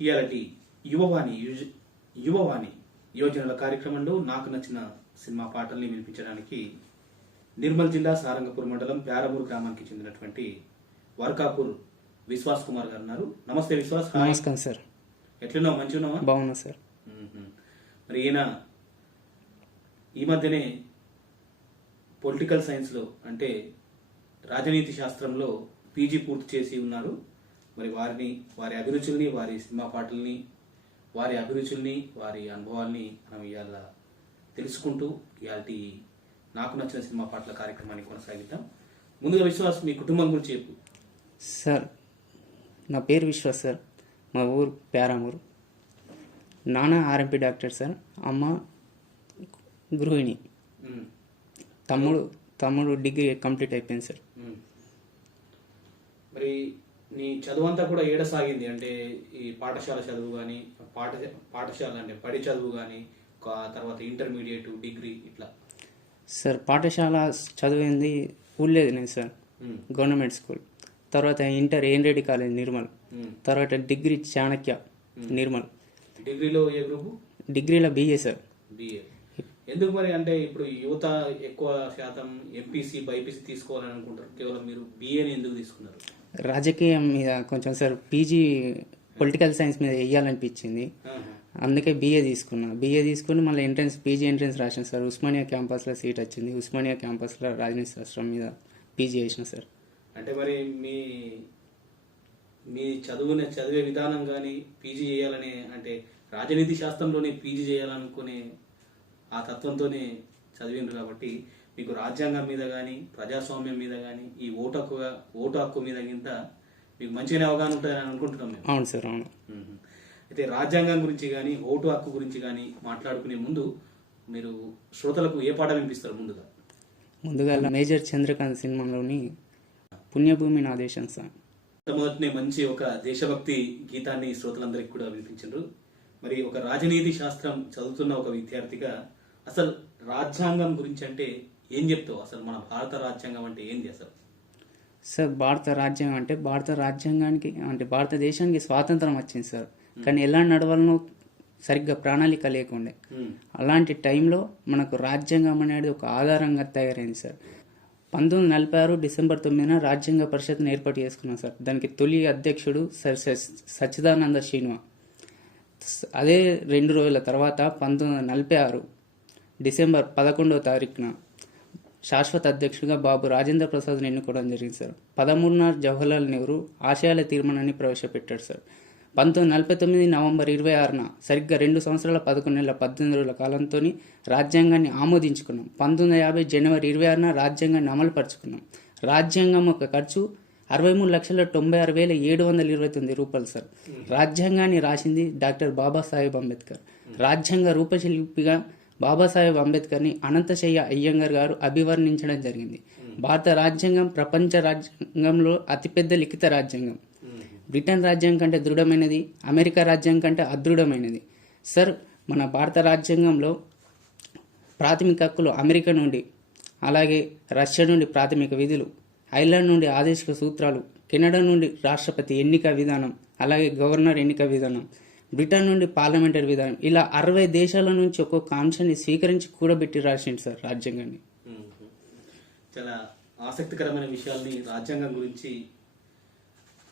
ఇయాలటి యువవాణి యువవాణి యువజనుల కార్యక్రమంలో నాకు నచ్చిన సినిమా పాటల్ని వినిపించడానికి నిర్మల్ జిల్లా సారంగపూర్ మండలం ప్యారమూరు గ్రామానికి చెందినటువంటి వర్కాపూర్ విశ్వాస్ కుమార్ గారు ఉన్నారు. నమస్తే విశ్వాస్. నమస్కారం సార్. ఎట్లున్నావు? మంచిగా ఉన్నావా? బాగున్నా సార్. మరి ఈయన ఈ మధ్యనే పొలిటికల్ సైన్స్లో అంటే రాజనీతి శాస్త్రంలో పీజీ పూర్తి చేసి ఉన్నారు. మరి వారి అభిరుచుల్ని, వారి సినిమా పాటల్ని, వారి అభిరుచుల్ని, వారి అనుభవాల్ని మనం ఇవాళ తెలుసుకుంటూ ఇవాళ నాకు నచ్చిన సినిమా పాటల కార్యక్రమాన్ని కొనసాగిద్దాం. ముందుగా విశ్వాస్, మీ కుటుంబం గురించి చెప్పు. సార్, నా పేరు విశ్వాస్ సార్. మా ఊరు ప్యారామూరు. నాన్న ఆర్ఎంపీ డాక్టర్ సార్. అమ్మ గృహిణి. తమ్ముడు డిగ్రీ కంప్లీట్ అయిపోయింది సార్. మరి నీ చదువు అంతా కూడా ఏడ సాగింది? అంటే ఈ పాఠశాల చదువు కానీ, పాఠశాల అంటే పడి చదువు కానీ, తర్వాత ఇంటర్మీడియట్, డిగ్రీ ఇట్లా? సార్, పాఠశాల చదివింది ఊళ్ళేది నేను సార్, గవర్నమెంట్ స్కూల్. తర్వాత ఇంటర్ ఏన్రెడ్డి కాలేజ్ నిర్మల్. తర్వాత డిగ్రీ చాణక్య నిర్మల్. డిగ్రీలో ఏ గ్రూపు? డిగ్రీలో బిఏ సార్. బిఏ. ఎందుకు మరి? అంటే ఇప్పుడు యువత ఎక్కువ శాతం ఎంపీసీ, బైపీసీ తీసుకోవాలని అనుకుంటారు, కేవలం మీరు బిఏని ఎందుకు తీసుకున్నారు? రాజకీయం మీద కొంచెం సార్, పీజీ పొలిటికల్ సైన్స్ మీద వేయాలనిపించింది, అందుకే బిఏ తీసుకున్నా. బిఏ తీసుకుని మళ్ళీ పీజీ ఎంట్రన్స్ రాశాను సార్. ఉస్మానియా క్యాంపస్లో సీట్ వచ్చింది. ఉస్మానియా క్యాంపస్లో రాజనీతి శాస్త్రం మీద పీజీ చేసిన సార్. అంటే మరి మీ చదివే విధానం కానీ, పీజీ చేయాలని అంటే రాజనీతి శాస్త్రంలోనే పీజీ చేయాలనుకునే ఆ తత్వంతోనే చదివిండ్రు కాబట్టి మీకు రాజ్యాంగం మీద కానీ, ప్రజాస్వామ్యం మీద కానీ, ఈ ఓటు హక్కు మీద గింత మీకు మంచిగానే అవగాహన ఉంటుందని అనుకుంటున్నాం మేము. అవును సార్, అవును. అయితే రాజ్యాంగం గురించి కానీ, ఓటు హక్కు గురించి కానీ మాట్లాడుకునే ముందు మీరు శ్రోతలకు ఏ పాట వినిపిస్తారు? ముందుగా మేజర్ చంద్రకాంత్ సినిమాలోని పుణ్యభూమి నా దేశం సార్. మొదటినే మంచి ఒక దేశభక్తి గీతాన్ని శ్రోతలందరికీ కూడా వినిపించారు. మరి ఒక రాజనీతి శాస్త్రం చదువుతున్న ఒక విద్యార్థిగా అసలు రాజ్యాంగం గురించి అంటే ఏం చెప్తావు? అసలు మన భారత రాజ్యాంగం అంటే ఏంది అసలు? సార్, భారత రాజ్యాంగం అంటే భారత రాజ్యాంగానికి అంటే భారతదేశానికి స్వాతంత్రం వచ్చింది సార్, కానీ ఎలా నడవాలనో సరిగ్గా ప్రణాళిక లేకుండే. అలాంటి టైంలో మనకు రాజ్యాంగం అనేది ఒక ఆధారంగా తయారైంది సార్. 1946 డిసెంబర్ 9న రాజ్యాంగ పరిషత్ను ఏర్పాటు చేసుకున్నాం సార్. దానికి తొలి అధ్యక్షుడు సర్ సచ్చిదానంద శ్రీనివా. అదే 2 రోజుల తర్వాత 1946 డిసెంబర్ 11వ తారీఖున శాశ్వత అధ్యక్షుడిగా బాబు రాజేంద్ర ప్రసాద్ని ఎన్నుకోవడం జరిగింది సార్. 13న జవహర్లాల్ నెహ్రూ ఆశయాల తీర్మానాన్ని ప్రవేశపెట్టాడు సార్. 1949 నవంబర్ 26న సరిగ్గా 2 సంవత్సరాల 11 నెలల 18 రోజుల కాలంతో రాజ్యాంగాన్ని ఆమోదించుకున్నాం. 1950 జనవరి 26న రాజ్యాంగాన్ని అమలుపరుచుకున్నాం. రాజ్యాంగం యొక్క ఖర్చు 63,96,729 రూపాయలు సార్. రాజ్యాంగాన్ని రాసింది డాక్టర్ బాబాసాహెబ్ అంబేద్కర్. రాజ్యాంగ రూపశిల్పిగా బాబాసాహెబ్ అంబేద్కర్ని అనంతశయ్య అయ్యంగర్ గారు అభివర్ణించడం జరిగింది. భారత రాజ్యాంగం ప్రపంచ రాజ్యాంగంలో అతిపెద్ద లిఖిత రాజ్యాంగం. బ్రిటన్ రాజ్యాంగం కంటే దృఢమైనది, అమెరికా రాజ్యాంగం కంటే అదృఢమైనది సార్. మన భారత రాజ్యాంగంలో ప్రాథమిక హక్కులు అమెరికా నుండి, అలాగే రష్యా నుండి ప్రాథమిక విధులు, ఐర్లాండ్ నుండి ఆదేశిక సూత్రాలు, కెనడా నుండి రాష్ట్రపతి ఎన్నిక విధానం, అలాగే గవర్నర్ ఎన్నిక విధానం, బ్రిటన్ నుండి పార్లమెంటరీ విధానం, ఇలా 60 దేశాల నుంచి ఒక్కొక్క అంశాన్ని స్వీకరించి కూడబెట్టి రాసింది సార్ రాజ్యాంగాన్ని. చాలా ఆసక్తికరమైన విషయాల్ని రాజ్యాంగం గురించి,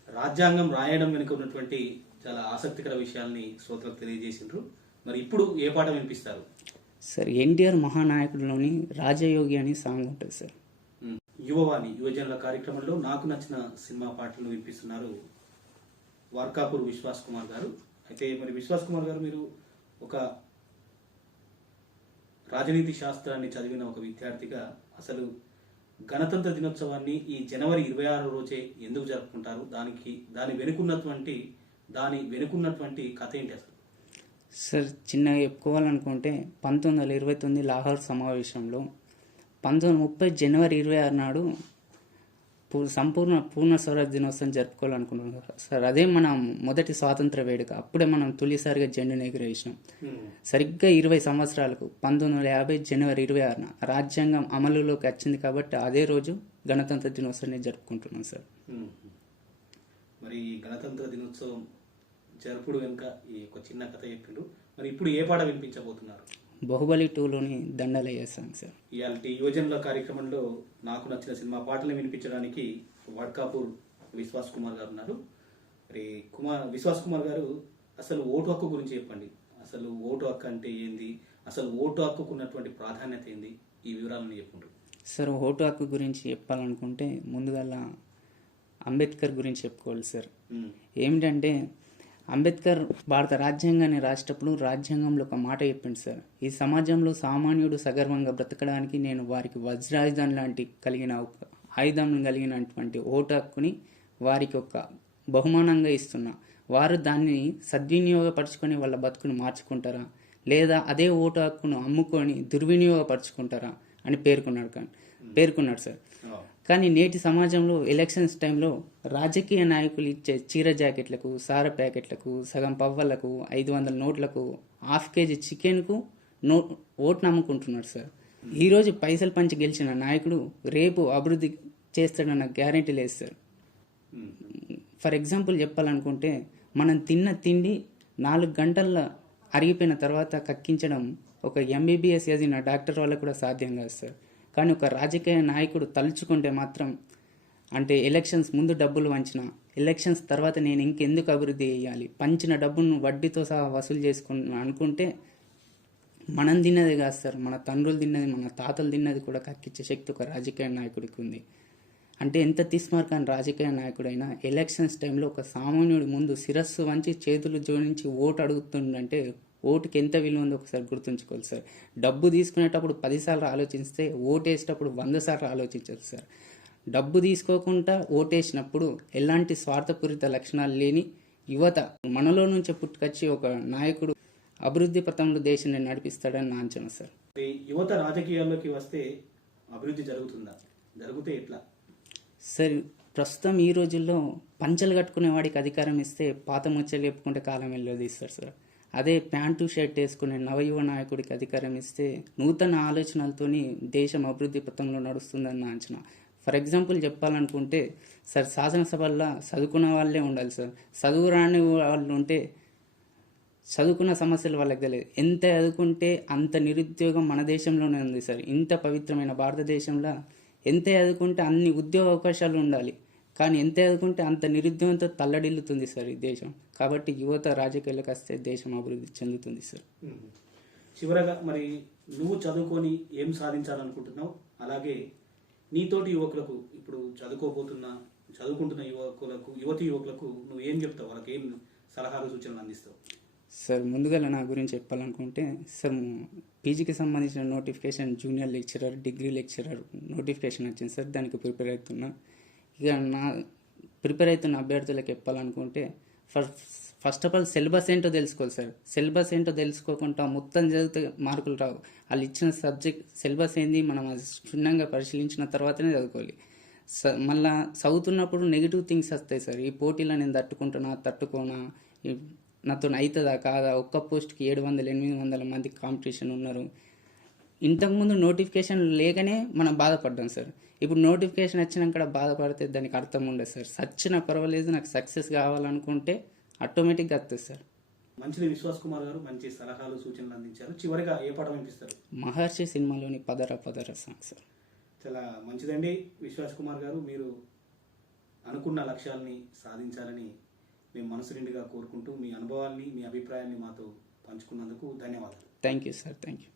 రాజ్యాంగం రాయడం వెనుక ఉన్నటువంటి చాలా ఆసక్తికర విషయాల్ని శ్రోతలకు తెలియజేసిండ్రు. మరి ఇప్పుడు ఏ పాట వినిపిస్తారు సార్? ఎన్టీఆర్ మహానాయకుడిలోని రాజయోగి అని సాంగ్ ఉంటుంది సార్. యువవాణి యువజనుల కార్యక్రమంలో నాకు నచ్చిన సినిమా పాటలను వినిపిస్తున్నారు వర్కాపూర్ విశ్వాస్ కుమార్ గారు. అయితే మరి విశ్వాస్ కుమార్ గారు, మీరు ఒక రాజనీతి శాస్త్రాన్ని చదివిన ఒక విద్యార్థిగా అసలు గణతంత్ర దినోత్సవాన్ని ఈ జనవరి 26 రోజే ఎందుకు జరుపుకుంటారు? దాని వెనుకున్నటువంటి కథ ఏంటి అసలు? సార్, చిన్నగా చెప్పుకోవాలనుకుంటే 1929 లాహోర్ సమావేశంలో 1930 జనవరి 26 నాడు పూర్ణ స్వరాజ్ దినోత్సవం జరుపుకోవాలనుకుంటున్నాం సార్. అదే మన మొదటి స్వాతంత్ర వేడుక. అప్పుడే మనం తొలిసారిగా జెండాను ఎగురవేసినాం. సరిగ్గా 20 సంవత్సరాలకు 1950 జనవరి 26న రాజ్యాంగం అమలులోకి వచ్చింది కాబట్టి అదే రోజు గణతంత్ర దినోత్సవాన్ని జరుపుకుంటున్నాం సార్. మరి గణతంత్ర దినోత్సవం జరుపుడు వెనుక ఈ ఒక చిన్న కథ చెప్పిండు. మరి ఇప్పుడు ఏ పాట వినిపించబోతున్నారు? బాహుబలి 2లోని దండలయ్య సాంగ్ సార్. ఇవాళ యువజనుల కార్యక్రమంలో నాకు నచ్చిన సినిమా పాటలు వినిపించడానికి వాడ్కాపూర్ విశ్వాస్ కుమార్ గారు ఉన్నారు. మరి విశ్వాస్ కుమార్ గారు, అసలు ఓటు హక్కు గురించి చెప్పండి. అసలు ఓటు హక్కు అంటే ఏంది, అసలు ఓటు హక్కుకు ఉన్నటువంటి ప్రాధాన్యత ఏంది, ఈ వివరాలను చెప్పుకుంటారు. సార్, ఓటు హక్కు గురించి చెప్పాలనుకుంటే ముందుగా అంబేద్కర్ గురించి చెప్పుకోవాలి సార్. ఏమిటంటే అంబేద్కర్ భారత రాజ్యాంగాన్ని రాసేటప్పుడు రాజ్యాంగంలో ఒక మాట చెప్పింది సార్. ఈ సమాజంలో సామాన్యుడు సగర్వంగా బ్రతకడానికి నేను వారికి వజ్రాయుధం లాంటి ఆయుధం కలిగినటువంటి ఓటు హక్కుని వారికి ఒక బహుమానంగా ఇస్తున్నా. వారు దాన్ని సద్వినియోగపరచుకొని వాళ్ళ బతుకుని మార్చుకుంటారా, లేదా అదే ఓటు హక్కును అమ్ముకొని దుర్వినియోగపరచుకుంటారా అని పేర్కొన్నాడు సార్. కానీ నేటి సమాజంలో ఎలక్షన్స్ టైంలో రాజకీయ నాయకులు ఇచ్చే చీర జాకెట్లకు, సార ప్యాకెట్లకు, సగం పవ్వలకు, 500 నోట్లకు, హాఫ్ కేజీ చికెన్కు ఓటును అమ్ముకుంటున్నారు సార్. ఈరోజు పైసలు పంచి గెలిచిన నాయకుడు రేపు అభివృద్ధి చేస్తాడన్న గ్యారెంటీ లేదు సార్. ఫర్ ఎగ్జాంపుల్ చెప్పాలనుకుంటే, మనం తిన్న తిండి 4 గంటల్లో అరిగిపోయిన తర్వాత కక్కించడం ఒక MBBS చదివిన డాక్టర్ వల్ల కూడా సాధ్యం కాదు సార్. కానీ ఒక రాజకీయ నాయకుడు తలుచుకుంటే మాత్రం, అంటే ఎలక్షన్స్ ముందు డబ్బులు వంచిన, ఎలక్షన్స్ తర్వాత నేను ఇంకెందుకు అభివృద్ధి చేయాలి, పంచిన డబ్బును వడ్డీతో సహా వసూలు చేసుకుని అనుకుంటే మనం తిన్నది కాదు సార్, మన తండ్రులు తిన్నది, మన తాతలు తిన్నది కూడా కక్కించే శక్తి ఒక రాజకీయ నాయకుడికి ఉంది. అంటే ఎంత తీసుమార్కాని రాజకీయ నాయకుడైనా ఎలక్షన్స్ టైంలో ఒక సామాన్యుడి ముందు శిరస్సు వంచి చేతులు జోడించి ఓటు అడుగుతుండంటే ఓటుకి ఎంత విలువ ఉందో ఒకసారి గుర్తుంచుకోవాలి సార్. డబ్బు తీసుకునేటప్పుడు 10 సార్లు ఆలోచిస్తే ఓటు వేసేటప్పుడు 100 సార్లు ఆలోచించాలి సార్. డబ్బు తీసుకోకుండా ఓటేసినప్పుడు ఎలాంటి స్వార్థపూరిత లక్షణాలు లేని యువత మనలో నుంచే పుట్టుకొచ్చి ఒక నాయకుడు అభివృద్ధి పథంలో దేశాన్ని నడిపిస్తాడని నా అంచనా సార్. యువత రాజకీయాల్లోకి వస్తే అభివృద్ధి జరుగుతుందా? జరిగితే ఎట్లా సార్? ప్రస్తుతం ఈ రోజుల్లో పంచలు కట్టుకునే వాడికి అధికారం ఇస్తే పాత ముచ్చలు చెప్పుకుంటే కాలం వెళ్ళదీస్తారు సార్. అదే ప్యాంటు షర్ట్ వేసుకునే నవయువ నాయకుడికి అధికారం ఇస్తే నూతన ఆలోచనలతోని దేశం అభివృద్ధి పథంలో నడుస్తుందని నా అంచనా. ఫర్ ఎగ్జాంపుల్ చెప్పాలనుకుంటే సార్, శాసనసభల్లో చదువుకున్న వాళ్ళే ఉండాలి సార్. చదువు రాని వాళ్ళు ఉంటే చదువుకున్న సమస్యలు వాళ్ళకి తెలియదు. ఎంత చదువుకుంటే అంత నిరుద్యోగం మన దేశంలోనే ఉంది సార్. ఇంత పవిత్రమైన భారతదేశంలో ఎంత చదువుకుంటే అన్ని ఉద్యోగ అవకాశాలు ఉండాలి, కానీ ఎంత చదువుకుంటే అంత నిరుద్యోగంతో తల్లడిల్లుతుంది సార్ ఈ దేశం. కాబట్టి యువత రాజకీయాలకు వస్తే దేశం అభివృద్ధి చెందుతుంది సార్. చివరగా, మరి నువ్వు చదువుకొని ఏం సాధించాలనుకుంటున్నావు? అలాగే నీతోటి యువకులకు, ఇప్పుడు చదువుకుంటున్న యువకులకు నువ్వు ఏం చెప్తావు? వాళ్ళకి ఏం సలహాలు సూచనలు అందిస్తావు? సార్, ముందుగా నా గురించి చెప్పాలనుకుంటే సార్, పీజీకి సంబంధించిన notification junior lecturer, degree lecturer notification వచ్చింది సార్. దానికి ప్రిపేర్ అవుతున్నా. ఇక నా ప్రిపేర్ అవుతున్న అభ్యర్థులకు చెప్పాలనుకుంటే, ఫస్ట్ ఆఫ్ ఆల్ సిలబస్ ఏంటో తెలుసుకోవాలి సార్. సిలబస్ ఏంటో తెలుసుకోకుండా మొత్తం చదివితే మార్కులు రావు. వాళ్ళు ఇచ్చిన సబ్జెక్ట్ సిలబస్ ఏంది మనం క్షుణ్ణంగా పరిశీలించిన తర్వాతనే చదువుకోవాలి. మళ్ళీ చదువుతున్నప్పుడు నెగిటివ్ థింగ్స్ వస్తాయి సార్. ఈ పోటీలో నేను తట్టుకోనా, నాతో అవుతుందా కాదా, ఒక్క పోస్ట్కి 700-800 మంది కాంపిటీషన్ ఉన్నారు. ఇంతకుముందు నోటిఫికేషన్ లేకనే మనం బాధపడ్డాం సార్. ఇప్పుడు నోటిఫికేషన్ వచ్చినాక బాధపడితే దానికి అర్థం ఉండదు సార్. సచ్చినా పర్వాలేదు, నాకు సక్సెస్ కావాలనుకుంటే ఆటోమేటిక్గా వస్తుంది సార్. మంచిది విశ్వాస్ కుమార్ గారు, మంచి సలహాలు సూచనలు అందించారు. చివరిగా ఏ పాట వినిపిస్తారు? మహర్షి సినిమాలోని పదర పదర సాంగ్ సార్. చాలా మంచిదండి విశ్వాస్ కుమార్ గారు. మీరు అనుకున్న లక్ష్యాలని సాధించాలని మేము మనసు నిండుగా కోరుకుంటూ, మీ అనుభవాల్ని, మీ అభిప్రాయాన్ని మాతో పంచుకున్నందుకు ధన్యవాదాలు. Thank you sir. Thank you.